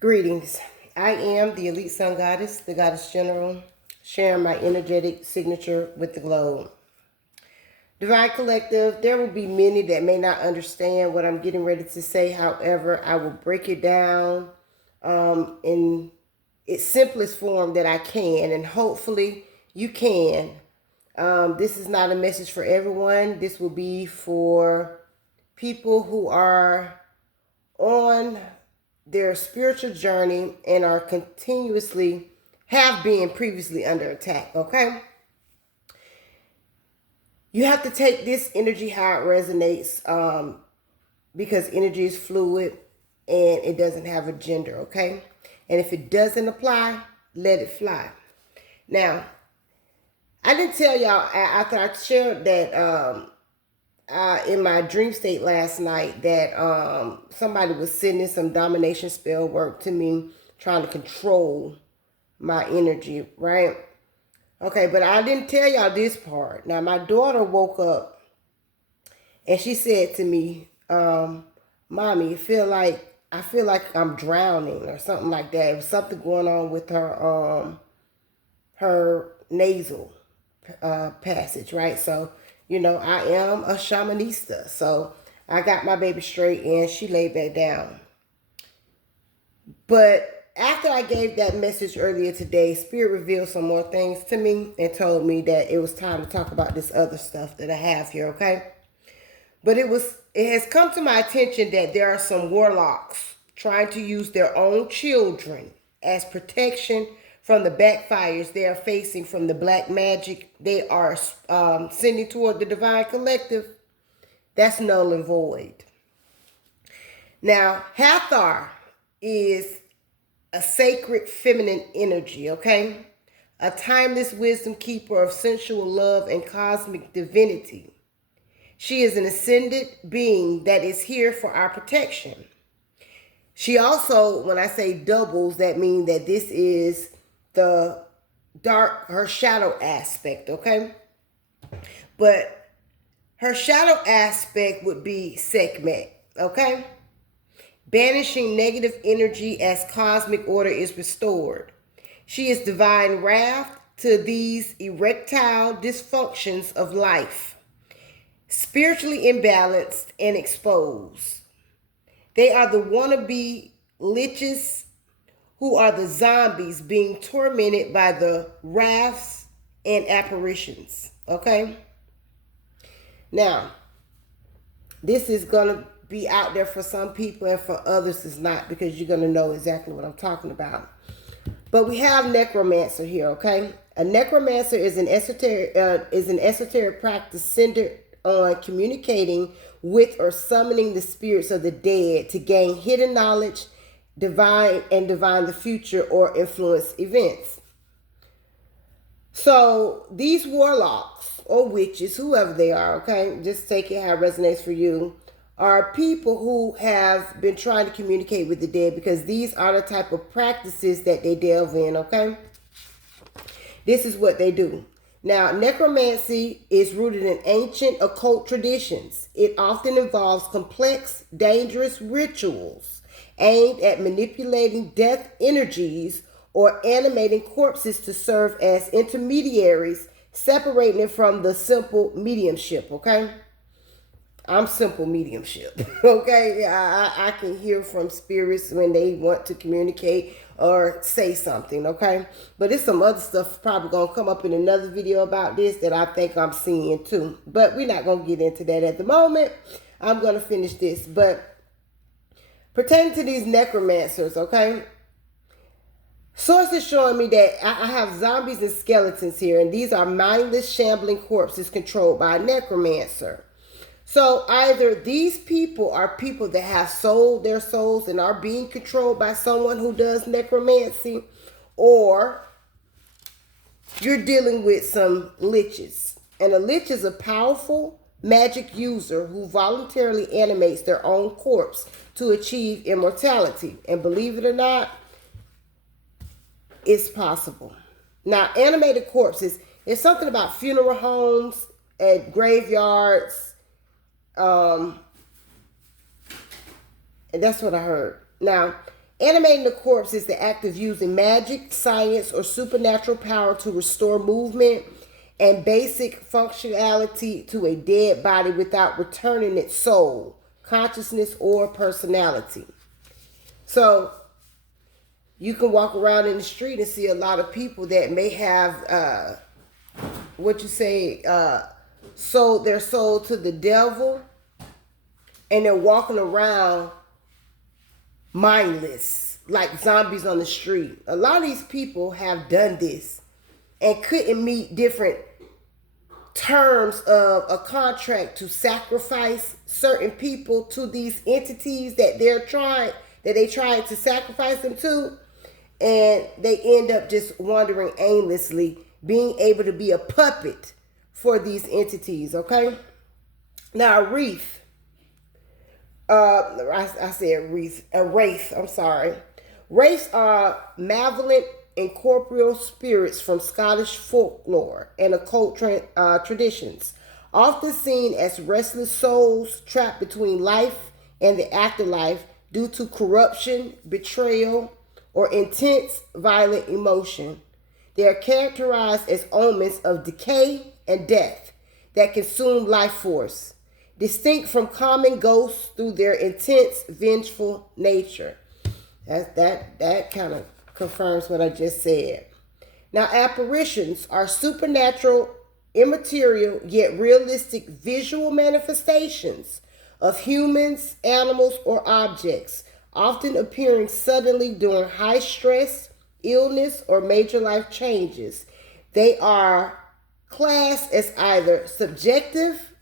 Greetings. I am the Elite Sun Goddess, the Goddess General, sharing my energetic signature with the globe. Divine Collective, there will be many that may not understand what I'm getting ready to say. However, I will break it down in its simplest form that I can, and hopefully you can. This is not a message for everyone. This will be for people who are on their spiritual journey and are continuously have been previously under attack. Okay, you have to take this energy how it resonates, because energy is fluid and it doesn't have a gender. Okay, and if it doesn't apply, let it fly. Now, I didn't tell y'all after I shared that in my dream state last night that somebody was sending some domination spell work to me, trying to control my energy, right? Okay, but I didn't tell y'all this part. Now, my daughter woke up and she said to me, Mommy, I feel like I'm drowning or something like that. There was something going on with her nasal passage, right? So, I am a shamanista. So I got my baby straight and she laid back down. But after I gave that message earlier today, Spirit revealed some more things to me and told me that it was time to talk about this other stuff that I have here, okay? But it has come to my attention that there are some warlocks trying to use their own children as protection from the backfires they are facing from the black magic they are sending toward the Divine Collective. That's null and void. Now, Hathor is a sacred feminine energy, okay? A timeless wisdom keeper of sensual love and cosmic divinity. She is an ascended being that is here for our protection. She also, when I say doubles, that means that this is the her shadow aspect, okay? But her shadow aspect would be Sekhmet, okay? Banishing negative energy as cosmic order is restored. She is divine wrath to these erectile dysfunctions of life, spiritually imbalanced and exposed. They are the wannabe liches who are the zombies being tormented by the wraths and apparitions. Okay? Now, this is going to be out there for some people and for others it's not, because you're going to know exactly what I'm talking about. But we have necromancer here, okay? A necromancer is an esoteric practice centered on communicating with or summoning the spirits of the dead to gain hidden knowledge, divine the future, or influence events. So these warlocks or witches, whoever they are, okay, just take it how it resonates for you, are people who have been trying to communicate with the dead, because these are the type of practices that they delve in, okay? This is what they do. Now, necromancy is rooted in ancient occult traditions. It often involves complex, dangerous rituals aimed at manipulating death energies or animating corpses to serve as intermediaries, separating it from the simple mediumship, okay? I'm simple mediumship, okay? I can hear from spirits when they want to communicate or say something, okay? But there's some other stuff probably going to come up in another video about this that I think I'm seeing too. But we're not going to get into that at the moment. I'm going to finish this. But pertaining to these necromancers, okay? Sources showing me that I have zombies and skeletons here, and these are mindless, shambling corpses controlled by a necromancer. So either these people are people that have sold their souls and are being controlled by someone who does necromancy, or you're dealing with some liches. And a lich is a powerful magic user who voluntarily animates their own corpse to achieve immortality. And believe it or not, it's possible. Now, animated corpses, there's something about funeral homes, at graveyards, and that's what I heard. Now, Animating the corpse is the act of using magic, science, or supernatural power to restore movement and basic functionality to a dead body without returning its soul, consciousness, or personality. So you can walk around in the street and see a lot of people that may have sold their soul to the devil, and they're walking around mindless, like zombies on the street. A lot of these people have done this and couldn't meet different terms of a contract to sacrifice certain people to these entities that they tried to sacrifice them to, and they end up just wandering aimlessly, being able to be a puppet for these entities. Okay, now a wraith. I said wreath. A wraith. I'm sorry. Wraiths are malevolent incorporeal spirits from Scottish folklore and occult traditions, often seen as restless souls trapped between life and the afterlife due to corruption, betrayal, or intense violent emotion. They are characterized as omens of decay and death that consume life force, distinct from common ghosts through their intense, vengeful nature. That kind of confirms what I just said. Now, apparitions are supernatural, immaterial, yet realistic visual manifestations of humans, animals, or objects, often appearing suddenly during high stress, illness, or major life changes. They are classed as either subjective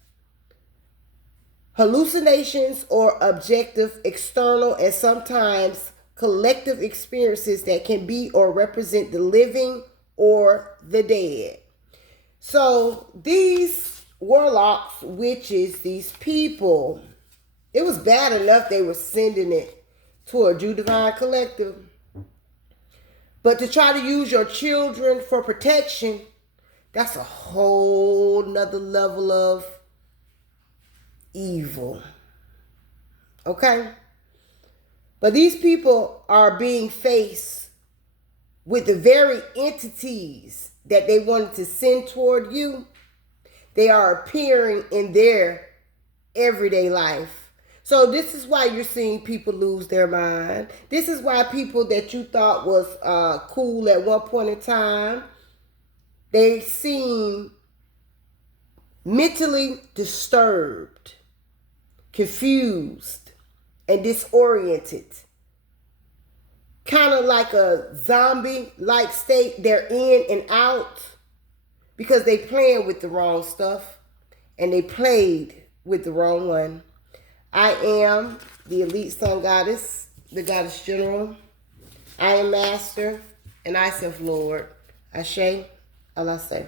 hallucinations or objective, external, and sometimes collective experiences that can be or represent the living or the dead. So these warlocks, witches, these people, it was bad enough they were sending it to a Jew Divine Collective. But to try to use your children for protection, that's a whole nother level of evil. Okay? But these people are being faced with the very entities that they wanted to send toward you. They are appearing in their everyday life. So this is why you're seeing people lose their mind. This is why people that you thought was cool at one point in time, they seem mentally disturbed, confused, and disoriented. Kind of like a zombie-like state. They're in and out because they playing with the wrong stuff and they played with the wrong one. I am the elite sun goddess, the goddess general. I am master and I self Lord. Ashe, Allah say.